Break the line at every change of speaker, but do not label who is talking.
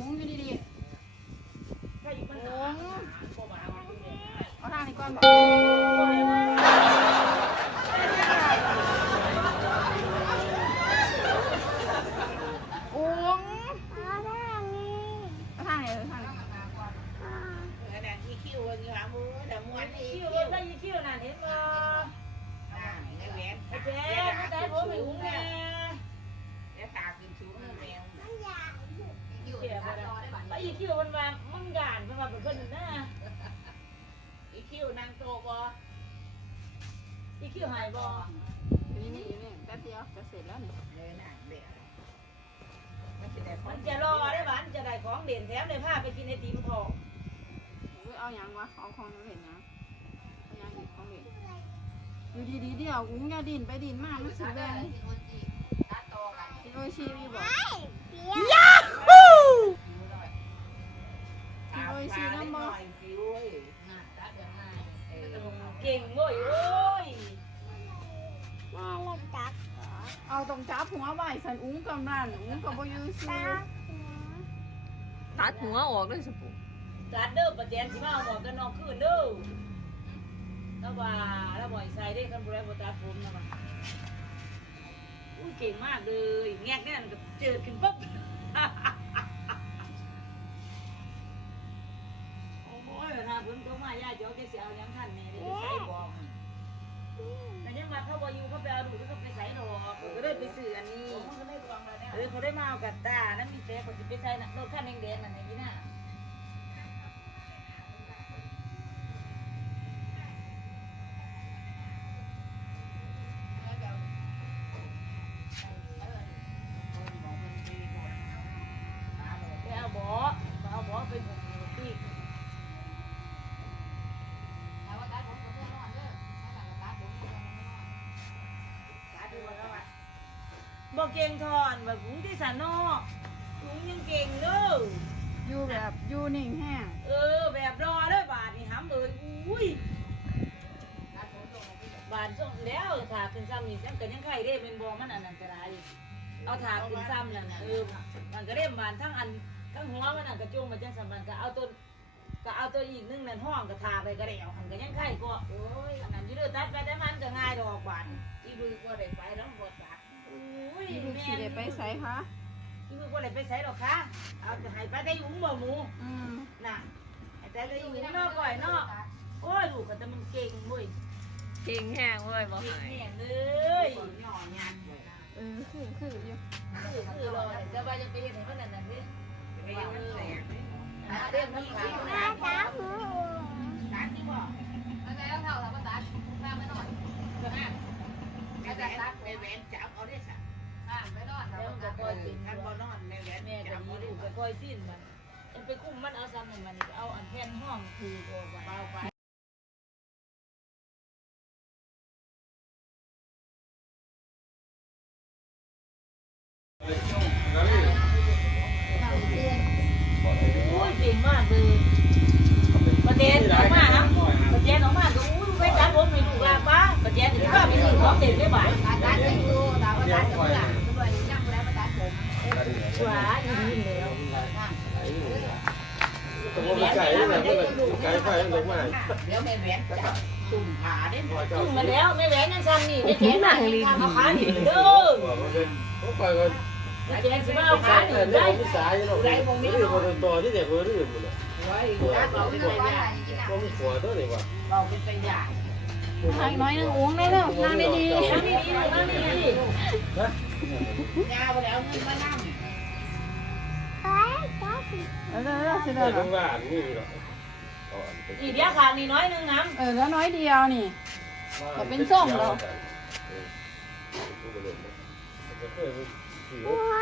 วงอยู่ดีๆอุ้งเอาทางนี้ก่อนบองเอาทางนี้เอาทางนี้
อันนั้นอีคิวอันนี้หามือแต่ม้วนอี
คิ
คิ
ว
ว
ได้ยี่คิวน่ะเห็นบ่
น่าไอ้แหวน
ไม่ได้ผมไม่อุ้งแม่
เดี๋ยวตากินชูแมว
เสียบ่ได้ไปยี่คิวมันมามันหยานมันมาเป็นเพิ่นน่ะ
อีคิวนางโตบ่
ยี่คิวหายบ่
นี่นี่นี่แป๊บเดียวจะเสร็จแล้วนี่
เลยน่ะเดี๋ยวมันจะได้ขอ
มั
ง
นจะรอได้หวานจะได้ของเด่นแถมได้พาไปกินไอติมทอง
อุ๊ยเอายังวะเอาของน้ำเห็นนะเอาหยังอีกของเห็นอยู่ดีๆเดียวอุ้งอยาดินไปดินมากมันสิแบงกินโอชิมีบอก
ต เอา
ตรงจับหัวไว้สันอุ้งกำนันอุ้งกับโบอยูซื้อ
ตัดหัวออกเลยสปู
จัดเด้อประแจนสิมาเอาหมวกกันน็อกคืนเด้อแล้วว่าแล้วบ่อยใส่ได้คันบ่ได้บ่ตัดผมนะมันอุ้ยเก่งมากเลยแงกเนี่ยมันก็เจิดขึ้นปุ๊บโอ้ยถ้าเพิ่นก็มาย่าจอกจะสิเอาหยังทันแน่ได้ไปใส่บอกแต่ ยังมาเขาบอยู่เขาไปเอาดูเขาไปใส่ดอกก็เลยไปซื้ออันนี้
มันก็ได้รวมแล้วเนี่ย
เออเขาได้มาเอากับตานั่นมีแต่คนสิไปใส่น่ะรถคันแดงๆนั่นไงนี่น่ะไปเอาบ่อไปเอาบ่อไปหมกหมกปีก บอกเก่งทอนแบบหุงที่สันนอกหุงยังเก่งเด้อ
อยู่แบบอยู่นิ่งแห้ง
เออ แบบรอเด้อบาทนี่ห้ำเอ้ยอุ้ยบาทส่งแล้วถาขึ้นซ้ำนี่จังก็ยังไข่เด้เป็นบ่มันอันนั้นก็ได้เอาถาขึ้นซ้ำนั่นน่ะเออมันก็เด้บานทั้งอันทั้งหัวมันน่ะกระจุงมาจังสัมบันก็เอาตัวก็เอาตัวอีกนึงนั่นห้องก็ทาไปก็ได้เอาหันก็ยังไข่ก็โอ้ยอันนั้นอยู่เด้อตัดไปแต่มันก็ง่ายดอกบาท
อีบึกว่าได้ไปแล้วบ่ตัด
อุ้ ย
พี่ลูก
แม่
สิได้ไปใส่คะ
พี่ลูกว่าได้ไปใส่หรอกคะเอาจะให้ไปได้ยุงบ่หมู
อืม
น่ะให้แต่ได้ยุงเนาะก่อยเนาะโอ้ยลูกก็แต่มันเก่งเว้ย
เก่งแห้งเว้ยบอก
เก่ง
หาย
แน่เลย
บ่ย่อยันเลย
เออคือคืออยู่
คือคือรอแต่ว่าจะไปเห็นให้มันนั่นน่ะสิ
ไปยังมันแตก
อ่าเรียกมันขาวนะ
ตัดที่บ่ ไม่ได้ตัดไปแหวนจับเอาได้สักอ่าไม่นอน
แล้วมันก็คอยสิ้น
ท่านบ่นอนในแหวน
แม่ก็
จับ
ดี
เอาได้
กก็
สัก
คอยสิ้นมันมันไปคุ้มมันเอาซ้ำให้มันนี่เอาอันแผ่นห้องคือออกไป
เบาไป
โอ้ยเก่งมากเลย ซื้อของเด็กได้บ่าย หวานอยู่ดีแล้ว
ตัวมันไก่เนี่ยมันไก่ไฟมันเล็กมาก
เดี๋ยวแม่แหวนจับตุ่มขาได้หมด
ตึ้งมาแล้วไม่แหวนยังซ้ำนี่ไม่แหวนหนังลิงเอาขาหนีเด้อ
ผมไปก็
ไม่แหวนสิมาเอาขาหนี
แต่เนี่ย
ได้
ผมมีสายเนาะนี่คนตัวที่เนี่ยเพื่อนอยู่เลย
ไว้ตัดเอาเป็นไปใหญ่
ผมขวดตัวนี้ว่ะ
เอาเป็นไปใหญ่
ทางน้อยนึงอุ้งได้แล้วทางได้ดี
นั่งนี่ดีนั่งนี่ดี
ยาวแล้วเงินมานั่ง
แล้วแล้วสิ
แต่
ได้เหร
ทั้
อง
บ้านนี่หรอก
อีเดียขางนี่น้อยนึงน้
เออแล้วน้อยเดียวนี่แต่เป็นส้มเหรอ
ว้ว